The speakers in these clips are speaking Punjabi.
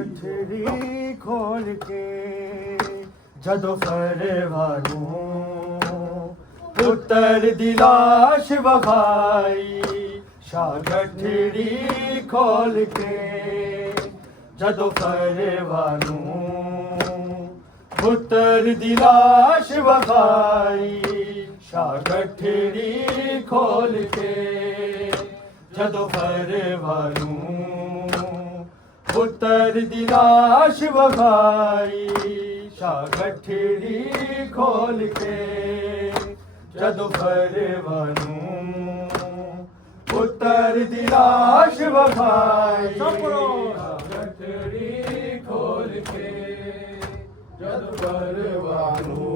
गठरी खोल के जदों फरवानू पुत्र दी लाश वखाई शाह गठरी खोल के जदों फरवानू पुत्र दी लाश वखाई शाह गठरी खोल के जदों फरवानू पुत्र दी लाश वखाई शाह गठरी खोल के जदों फरवानू पुत्र दी लाश वखाई गठरी खोल के जदों फरवानू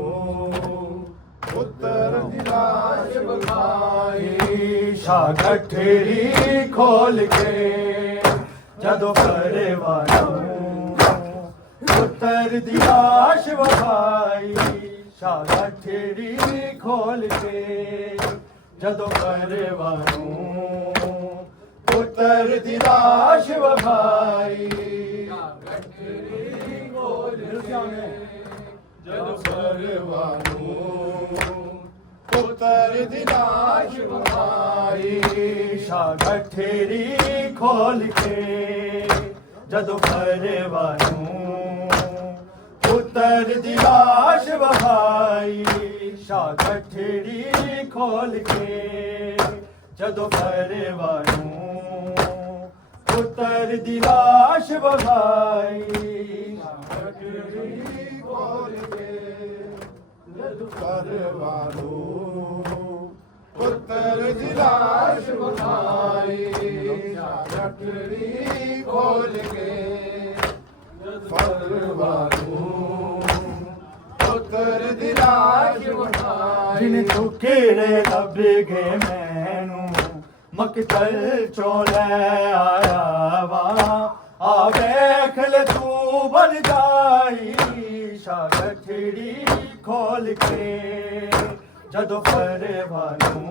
पुत्र दी लाश वखाई शाह गठरी खोल के जदों फरवानू पुत्र दी लाश वखाई शाह गठरी खोल के जदों फरवानू पुत्र दी लाश वखाई गठरी खोल के जदों फरवानू पुत्र दी लाश वखाई शाह गठरी खोल के जदों फरवानू पुत्र दी लाश वखाई शाह गठरी खोल के जदों फरवानू पुत्र दी लाश वखाई गठरी खोल के जदों फरवानू पुत्र दी लाश वखाई शाह गठरी खोल के फरवानू पुत्र दी लाश वखाई जिन तू केड़े लब गए मैनू मकतल चोले आया वा आ देख ले तू बन जाई शाह गठरी खोल के जदों फरवानू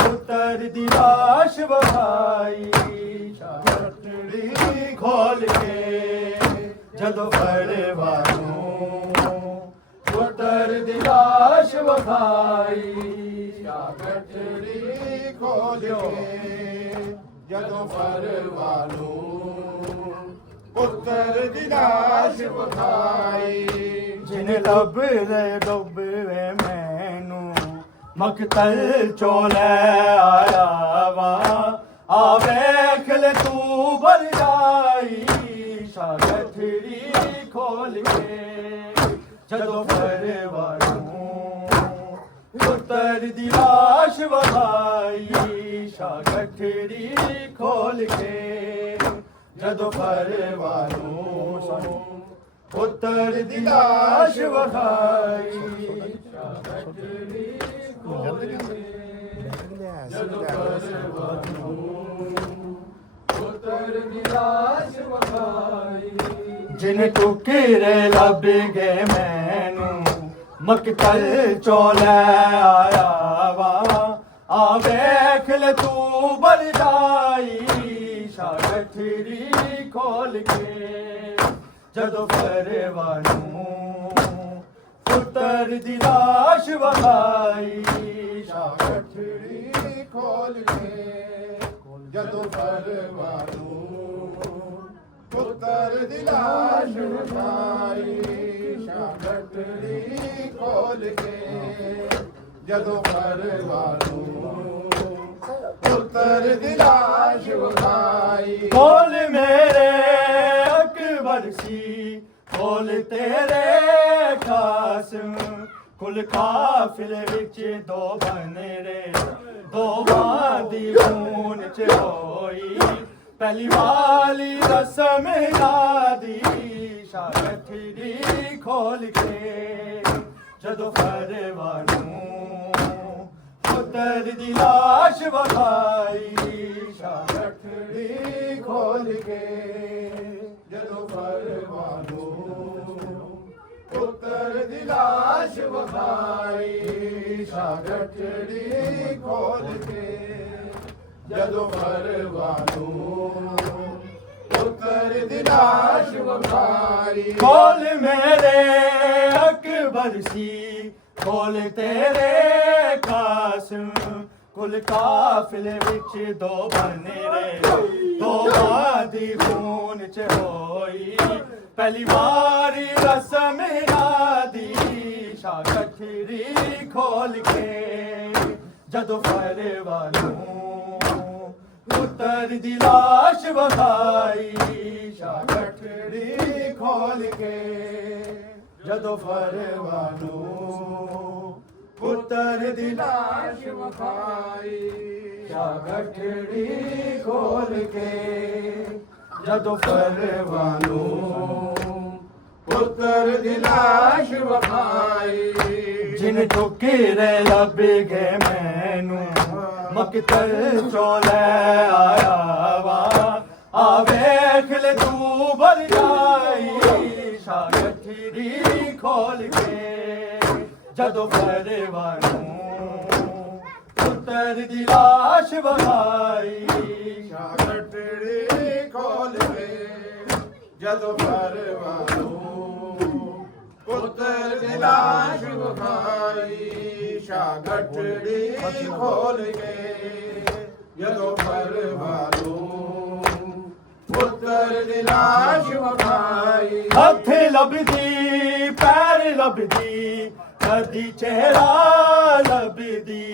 पुत्र दी लाश वखाई शाह गठरी खोल के जदों फरवानू पुत्र दी लाश वखाई शाह गठरी खोल के जदों फरवानू पुत्र दी लाश वखाई जिन लब रे डुब वे मैनू मकतल चोले आया वा आ वेख ले तू बन जाई शाह गठरी खोल के जदों फरवानू पुत्र दी लाश वखाई शाह गठरी खोल के जदों फरवानू पुत्र दी लाश वखाई शाह गठरी खोल के जदों फरवानू पुत्र दी लाश वखाई जिन टुकड़े लब गए मैनू मकतल चोले आया वा आ वेख ले तू बन जाई शाह गठरी खोल के जदों फरवानू पुत्र दी लाश वखाई शाह गठरी खोल के जदों फरवानू पुत्र दी लाश वखाई शाह गठरी खोल के जदों फरवानू पुत्र दी लाश वखाई खोल मेरे अकबर सी खोल तेरे कासिम कुल काफिले विच दो बनरे दो बादी खून च होई पहली वाली रस्म यादी शाह गठरी खोल के जदों फरवानू पुत्र दी लाश वखाई शाह गठरी खोल के जदों फरवानू पुत्र दी लाश वखाई शाह गठरी खोल के जदों फरवानू पुत्र ਦੀ ਲਾਸ਼ ਵਖਾਈ ਕੋਲ ਮੇਰੇ ਅਕਬਰ ਸੀ ਕੋਲ ਤੇਰੇ ਕਾਸਮ ਕੁਲ ਕਾਫਲੇ ਵਿੱਚ ਦੋ ਬਨੇਰੇ ਦੋ ਬਾਦੀ ਖੂਨ ਚ ਹੋਈ ਪਹਿਲੀ ਵਾਰੀ ਰਸਮ ਦੀ ਸ਼ਾਗਠੜੀ ਖੋਲ ਕੇ ਜਦੋਂ ਫਰਵਾ ਨੂੰ ਪੁੱਤਰ ਦੀ ਲਾਸ਼ ਵਖਾਈ ਸ਼ਾਗਠੜੀ ਖੋਲ ਕੇ ਜਦੋਂ ਫਰਵਾ ਨੂੰ ਪੁੱਤਰ ਦੀ ਲਾਸ਼ ਵਖਾਈ ਸ਼ਾਗਠੜੀ ਖੋਲ ਕੇ ਜਦੋਂ ਫਰਵਾ ਨੂੰ ਪੁੱਤਰ ਦੀ ਲਾਸ਼ ਵਖਾਈ ਜਿਨ ਠੋਕਰੇ ਲੱਭ ਗਏ ਮੈਨੂੰ ਮਕਤਲ ਚੋਂ ਲੈ ਆਇਆ ਵਾ ਆ ਵੇਖ ਲੈ ਤੂੰ ਬਲ ਜਾਈ ਸ਼ਾਗਠੜੀ ਖੋਲ ਕੇ ਜਦੋਂ ਫਰਵਾ ਨੂੰ ਪੁੱਤਰ ਦੀ ਲਾਸ਼ ਵਖਾਈ ਸ਼ਾਗਠੜੀ ਖੋਲ ਕੇ ਜਦੋਂ ਫਰਵਾ ਨੂੰ ਪੁੱਤਰ ਦੀ ਲਾਸ਼ ਵਖਾਈ ਸ਼ਾਗਠੜੀ ਖੋਲ ਕੇ ਜਦੋਂ ਫਰਵਾ ਨੂੰ ਪੁੱਤਰ ਦੀ ਲਾਸ਼ ਵਖਾਈ ਹੱਥ ਲੱਭਦੀ ਪੈਰ ਲੱਭਦੀ ਕਦੀ ਚਿਹਰਾ ਲੱਭਦੀ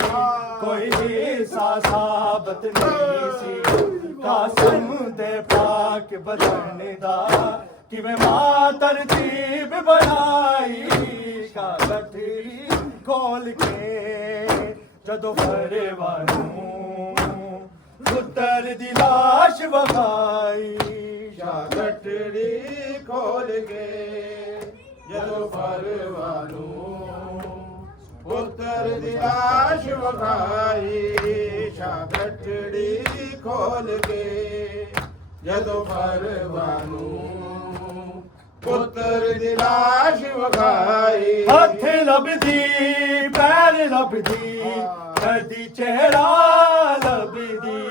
ਕੋਈ ਹਿੱਸਾ ਸਾਬਤ ਨਹੀਂ ਸੀ ਕਾਸਮ ਦੇ ਪਾਕ ਬਦਨ ਦਾ ਕਿਵੇਂ ਮਾਂ ਤਰਤੀਬ ਬਣਾਈ ਸ਼ਾਗਠੜੀ ਖੋਲ ਕੇ ਜਦੋਂ ਫਰਵਾ ਨੂੰ ਪੁੱਤਰ ਦੀ ਲਾਸ਼ ਵਖਾਈ ਸ਼ਾਗਠੜੀ ਖੋਲ ਕੇ ਜਦੋਂ ਫਰਵਾ ਨੂੰ ਪੁੱਤਰ ਦੀ ਲਾਸ਼ ਵਖਾਈ ਸ਼ਾਗਠੜੀ ਖੋਲ ਕੇ ਜਦੋਂ ਫਰਵਾ ਨੂੰ ਪੁੱਤਰ ਦੀ ਲਾਸ਼ ਵਖਾਈ ਹੱਥ ਲੱਭਦੀ ਪੈਰ ਲੱਭਦੀ ਕਦੀ ਚਿਹਰਾ ਲੱਭਦੀ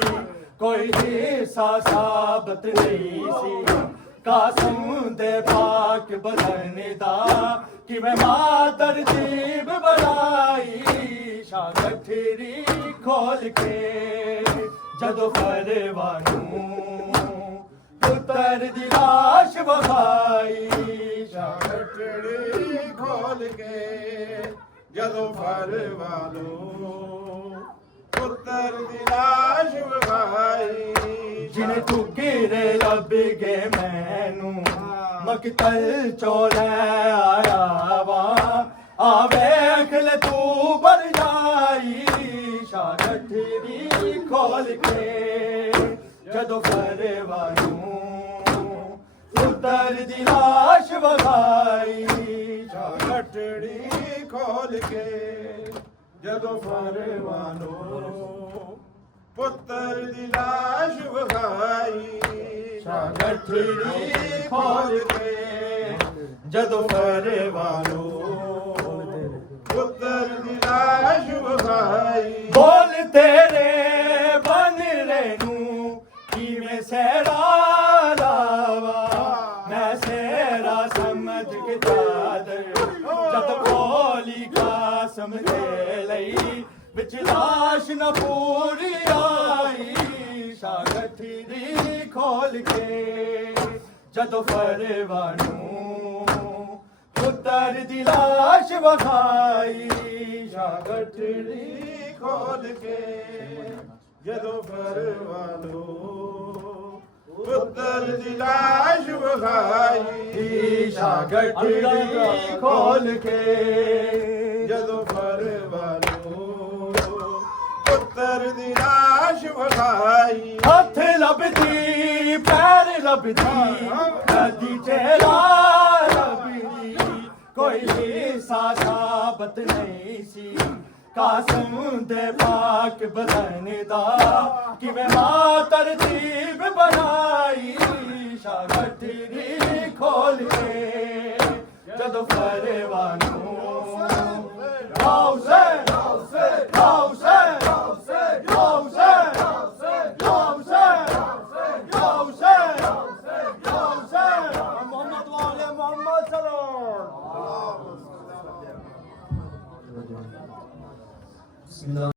ਕੋਈ ਹਿੱਸਾ ਸਾਬਤ ਨਹੀਂ ਸੀ ਕਾਸਮ ਦੇ ਪਾਕ ਬਦਨ ਦਾ ਕਿਵੇਂ ਮਾਂ ਤਰਤੀਬ ਬਣਾਈ ਸ਼ਾਗਠੜੀ ਖੋਲ ਕੇ ਜਦੋਂ ਫਰਵਾ ਨੂੰ ਪੁੱਤਰ ਦੀ ਲਾਸ਼ ਵਖਾਈ ਸ਼ਾਗਠੜੀ ਖੋਲ ਕੇ ਜਦੋਂ ਫਰਵਾ ਨੂੰ ਪੁੱਤਰ ਦੀ ਲਾਸ਼ ਵਖਾਈ ਜਿਨ ਠੁਕਰੇ ਲੱਭ ਗਏ ਮੈਨੂੰ ਮਕਤਲ ਚੋਂ ਲੈ ਆਇਆ ਵਾ ਆ ਵੇਖ ਲੈ ਤੂੰ ਬਲ ਜਾਈ ਸ਼ਾਗਠੜੀ ਖੋਲ ਕੇ ਜਦੋਂ ਫਰਵਾ ਨੂੰ ਪੁੱਤਰ ਦੀ ਲਾਸ਼ ਵਖਾਈ ਸ਼ਾਗਠੜੀ ਖੋਲ ਕੇ ਜਦੋਂ ਫਰਵਾ ਨੂੰ ਪੁੱਤਰ ਦੀ ਲਾਸ਼ ਵਖਾਈ ਸ਼ਾਗਠੜੀ ਖੋਲ ਕੇ ਜਦੋਂ ਫਰਵਾ ਨੂੰ ਪੁੱਤਰ ਦੀ ਲਾਸ਼ ਵਖਾਈ ਬੋਲ ਤੇਰੇ ਬਨਰੇ ਨੂੰ ਕਿਵੇਂ ਸਹਿਰਾ ਲਾਵਾ ਮੈਂ ਸਹਿਰਾ ਸਮਝ ਕੇ ਚਾਦਰ ਜਦ ਖੋਲੀ ਕਾਸਮ ਦੇ ਲਈ ਵਿੱਚ ਲਾਸ਼ ਨਾ ਪੂਰੀ ਆਈ ਸ਼ਾਗਠੜੀ ਖੋਲ ਕੇ ਜਦੋਂ ਫਰਵਾ ਨੂੰ ਪੁੱਤਰ ਦੀ ਲਾਸ਼ ਵਖਾਈ ਸ਼ਾਗਠੜੀ ਖੋਲ ਕੇ ਜਦੋਂ ਫਰਵਾ ਨੂੰ ਪੁੱਤਰ ਦੀ ਲਾਸ਼ ਵਖਾਈ ਸ਼ਾਗਠੜੀ ਖੋਲ ਕੇ ਜਦੋਂ ਫਰਵਾ ਨੂੰ ਪੁੱਤਰ ਦੀ ਲਾਸ਼ ਵਖਾਈ ਹੱਥ ਲੱਭਦੀ ਪੈਰ ਲੱਭਦੀ ਕਦੀ ਚਿਹਰਾ ਲੱਭਦੀ ਕੋਈ ਹਿੱਸਾ ਸਾਬਤ ਨਹੀਂ ਸੀ ਕਾਸਮ ਦੇ ਪਾਕ ਬਦਨ ਦਾ ਕਿਵੇਂ ਮਾਂ ਤਰਤੀਬ ਬਣਾਈ ਸ਼ਾਗਠੜੀ ਖੋਲ ਕੇ ਜਦੋਂ ਫਰਵਾ ਨੂੰ ਹੌਸੈਨ ਹੌਸੈਨ ਹੌਸੈਨ ਹੌਸੈਨ ਹੌਸੈਨ ਹੌਸੈਨ ਬਿਸਮਿਲ੍ਲਾ